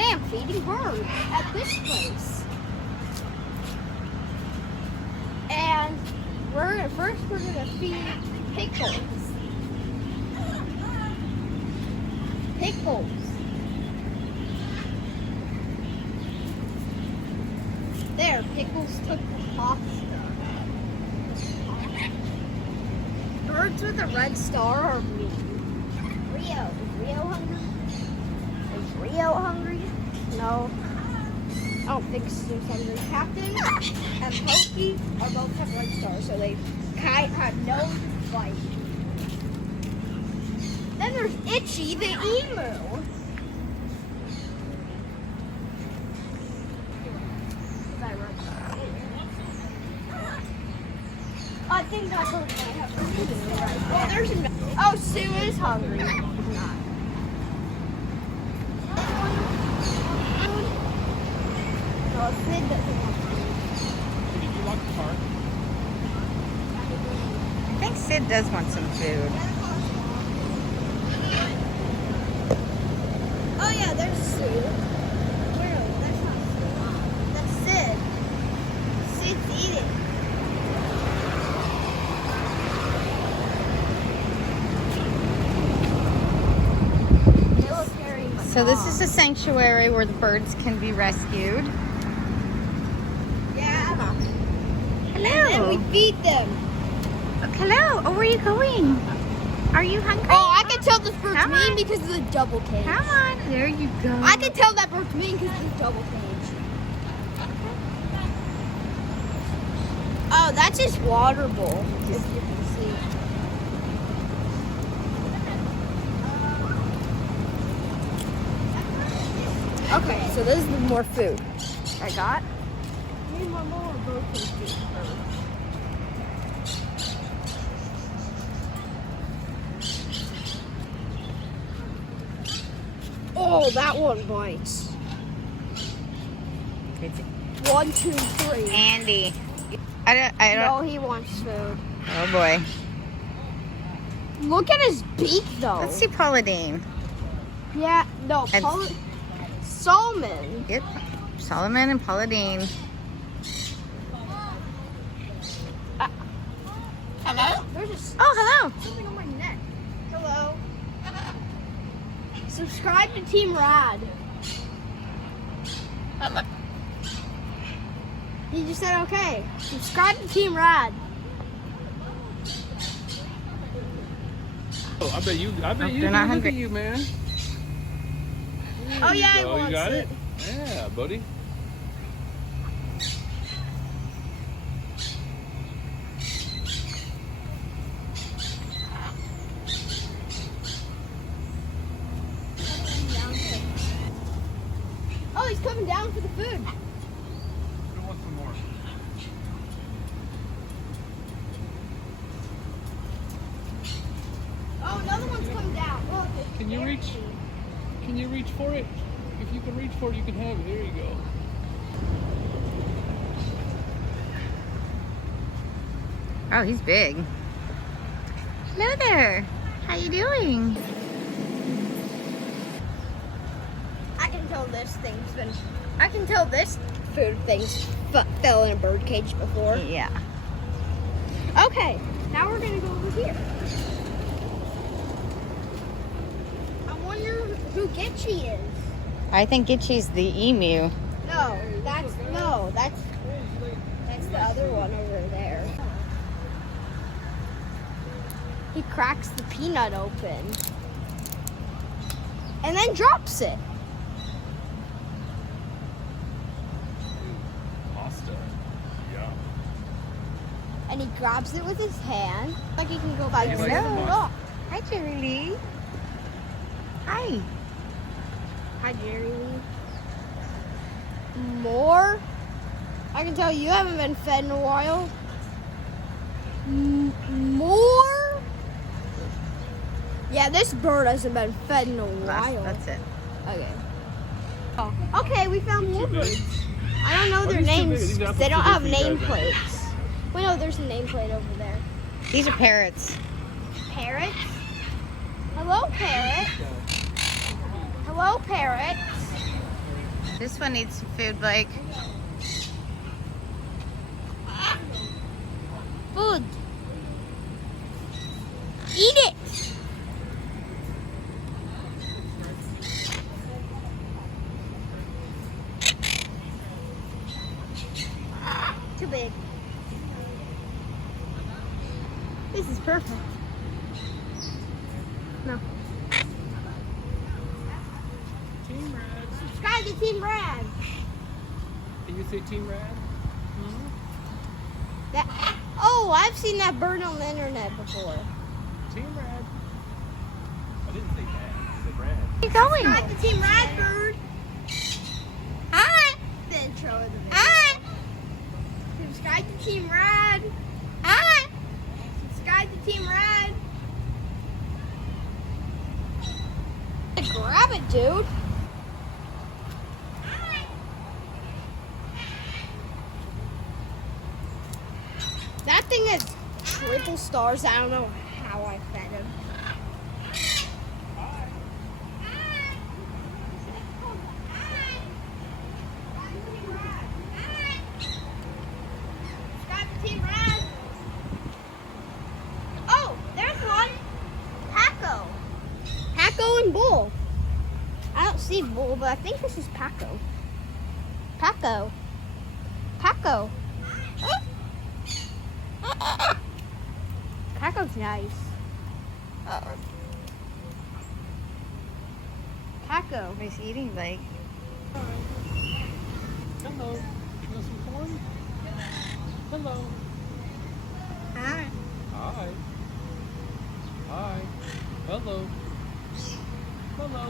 Today I'm feeding birds at this place. And first we're gonna feed pickles. Pickles. There, Pickles took the pasta. Birds with a red star are me. Rio. Is Rio hungry? Is Rio hungry? No. I don't think Sue's hungry. Captain and Pokey are both have red stars, so they have no fight. Then there's Itchy the emu. I think that's what I have food right. Oh, there's no. Oh, Sue is hungry. She's not. No, Sid doesn't have food. Did you lock the car? I think Sid does want some food. Oh yeah, there's Sue. Where? That's not Sue. That's Sid. Sid's eating. So this is a sanctuary where the birds can be rescued. Yeah. And then Hello. we feed them. Hello. Oh, where are you going? Are you hungry? Oh, I can tell this bird's Come mean on. because of the double cage. Come on. There you go. I can tell that bird's mean because of the double cage. Oh, that's his water bowl. If you can see. Okay, so this is the more food I got. Me and my mom are both tasting birds. Oh, that one bites. It's 1, 2, 3. Andy. I don't. No, he wants food. Oh boy. Look at his beak, though. Let's see Paula Dean. Yeah, no, And- Solomon. Yep. Solomon and Paula Dean. Hello? There's Oh, hello. something on my neck. Hello. Subscribe to Team Rad. He just said okay. Subscribe to Team Rad. Oh, I bet you they're do. not Look hungry. at you, man. Oh, yeah, he Oh, wants you got it. it? Yeah, buddy. Oh, he's coming down for the food. I want some more. Oh, another one's coming down. Look, it's Can you very reach? cheap. Can you reach for it? If you can reach for it, you can have it. There you go. Oh, he's big. Hello there. How you doing? I can tell this thing's been. I can tell this food thing's fell in a bird cage before. Yeah. Okay, now we're gonna go over here. I wonder who Gitchy is. I think Itchy's the emu. No, that's the other one over there. He cracks the peanut open and then drops it. Pasta. Yeah. And he grabs it with his hand, like he can go like He this. likes the Look. Hi, Jerry Lee. Hi. Hi, Jerry Lee. More? I can tell you haven't been fed in a while. More? Yeah, this bird hasn't been fed in a while. That's it. Okay. Oh. Okay, we found more Too big? birds. I don't know Are their these too big? names. These 'Cause apples they don't too big have for you guys, right? nameplates. Wait, no, there's a nameplate over there. These are parrots. Parrots? Hello, parrot. Hello, parrot. This one needs some food, Blake. Food. Eat it. Too big. This is perfect. No. Team Rad. Subscribe to Team Rad. Can you say Team Rad? That. Oh, I've seen that bird on the internet before. Team Rad. I didn't say Rad. I said Rad. Where are you going? Subscribe to Team Rad bird. Hi. The intro of the video. Hi. Subscribe to Team Rad. Hi. Subscribe to Team Rad. Grab it, dude. That thing is triple stars. I don't know how I fed him. Subscribe to Team Rad. Oh, there's one. Paco. Paco and Bull. I don't see Bull, but I think this is Paco. Paco. Paco. Paco's nice. Paco. What is he eating, Blake? Hello. You want some corn? Hello. Hi. Hi. Hi. Hello. Hello.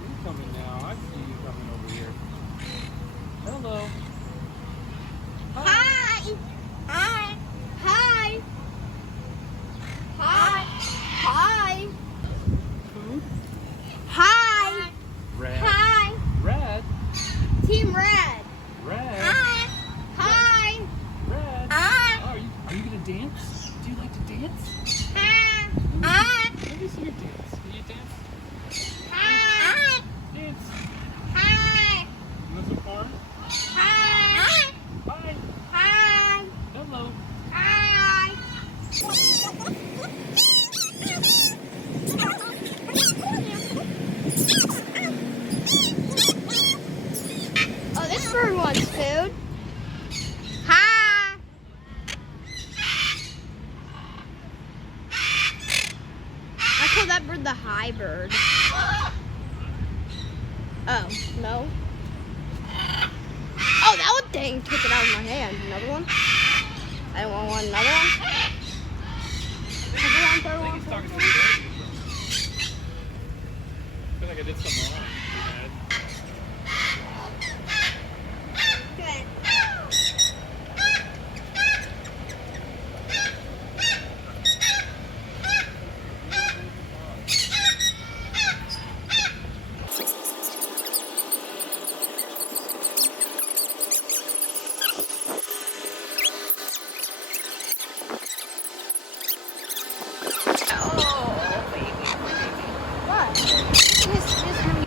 You're coming now. I see you coming over here. Hello. Hi. Hi. Hi. Hi. Hi. Food? Hi. Rad. Hi. Rad. Team Rad. Rad. Hi. Hi. Rad. Hi. Oh, are you gonna dance? Do you like to dance? Hi. Hi. Let me see your dance. Can you dance? Hi. Dance. Hi. You want some corn? Hi. Hi. Hi. Hello. Hi. Oh, this bird wants food. Hi. I call that bird the high bird. Oh, no. Oh, that one dang took it out of my hand. Another one? I don't want one. Another one? I think he's talking to me. I feel like I did something wrong. Good. What? This bird.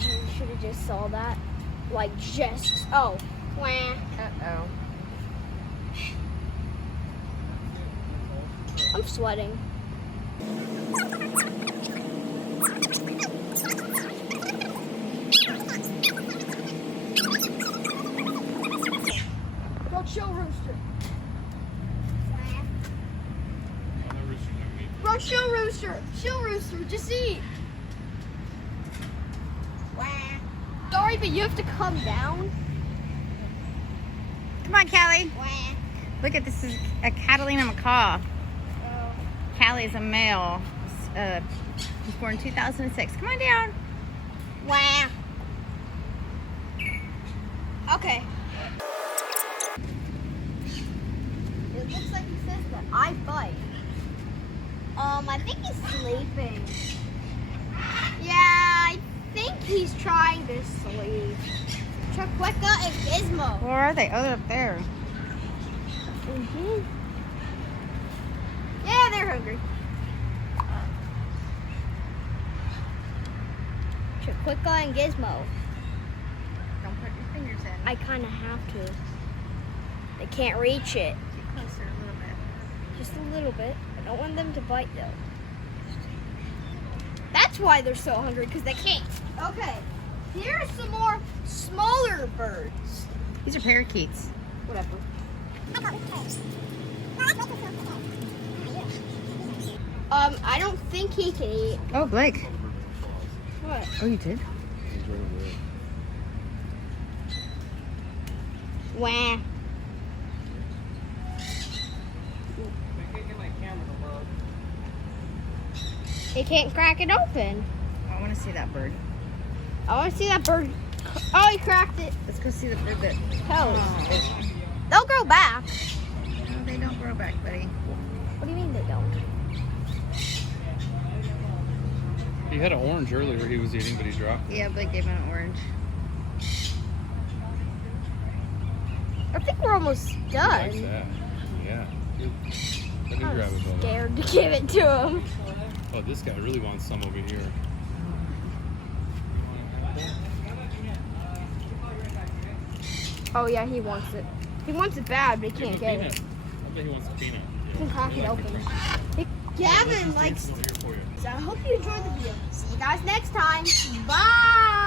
You should have just saw that. Like just. Oh. Wah. Uh-oh. I'm sweating. Go chill, rooster. Bro, chill, rooster. Chill, rooster. Just eat. Sorry, but you have to come down. Come on, Callie. Look at this. Is a Catalina macaw. Callie is a male. He's born 2006. Come on down. Wow. Okay. It looks like he says that I bite. I think he's sleeping. Yeah, I think he's trying to sleep. Chiquita and Gizmo. Where are they? Oh, they're up there. Yeah, they're hungry. Chiquita and Gizmo. Don't put your fingers in. I kind of have to. They can't reach it. Get closer a little bit. Just a little bit. I don't want them to bite though. That's why they're so hungry, because they can't. Okay, here's some more smaller birds. These are parakeets. Whatever. I don't think he can eat. Oh, Blake. What? Oh, you did? He's right over there. Wah. I can't get my camera to load. He can't crack it open. I want to see that bird. I want to see that bird. Oh, he cracked it. Let's go see the bird that. Hell, Oh. they'll grow back. No, they don't grow back, buddy. What do you mean they don't? He had an orange earlier he was eating, but he dropped it. Yeah, Blake gave him an orange. I think we're almost He likes done. that. Yeah. Good. Let me grab it, I'm Bella. scared to give it to him. Oh, this guy really wants some over here. Oh yeah, he wants it. He wants it bad, but he Give him can't a get peanut. it. I bet he wants a peanut. He can crack it open. Gavin likes. Here for you. So I hope you enjoyed the video. See you guys next time. Bye.